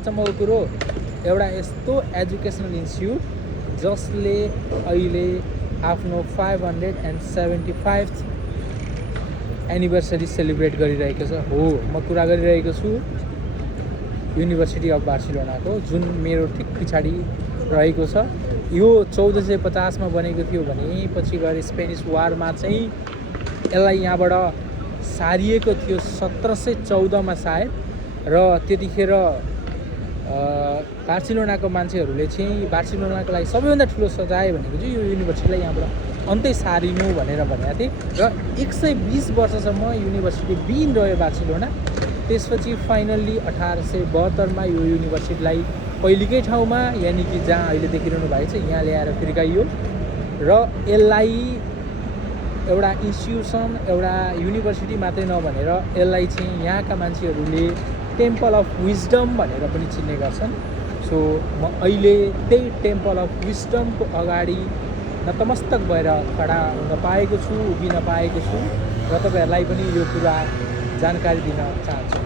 अचम्मको कुरो एउटा यस्तो एजुकेसनल इन्स्टिट्युट जसले अहिले आफ्नो 575th एनिभर्सरी सेलिब्रेट गरिरहेको छ। हो, म कुरा गरिरहेको छु युनिभर्सिटी अफ बार्सिलोनाको, जुन मेरो ठिक पछाडि रहेको छ। यो 1450 मा बनेको थियो भने पछि गएर स्पेनिस वारमा चाहिँ यसलाई यहाँबाट सारिएको थियो 1714 मा सायद। र त्यतिखेर बार्सिलोनाको मान्छेहरूले चाहिँ बार्सिलोनाको लागि सबैभन्दा ठुलो सजाय भनेको चाहिँ यो युनिभर्सिटीलाई यहाँबाट अन्तै सारिनु भनेर भनेको थिए। र 120 वर्षसम्म युनिभर्सिटी बिन रह्यो बार्सिलोना। त्यसपछि फाइनल्ली 1872 मा यो युनिभर्सिटीलाई पहिलेकै ठाउँमा, यानि कि जहाँ अहिले देखिरहनु भएको छ यहाँ ल्याएर फिर्काइयो। र यसलाई एउटा इन्स्टिट्युसन, एउटा युनिभर्सिटी मात्रै नभनेर यसलाई चाहिँ यहाँका मान्छेहरूले टेम्पल अफ विजडम भनेर पनि चिन्ने गर्छन्। सो म अहिले त्यही टेम्पल अफ विजडमको अगाडि नतमस्तक भएर खडा हुन पाएको छु, उभिन पाएको छु र तपाईँहरूलाई पनि यो कुरा जानकारी दिन चाहन्छु।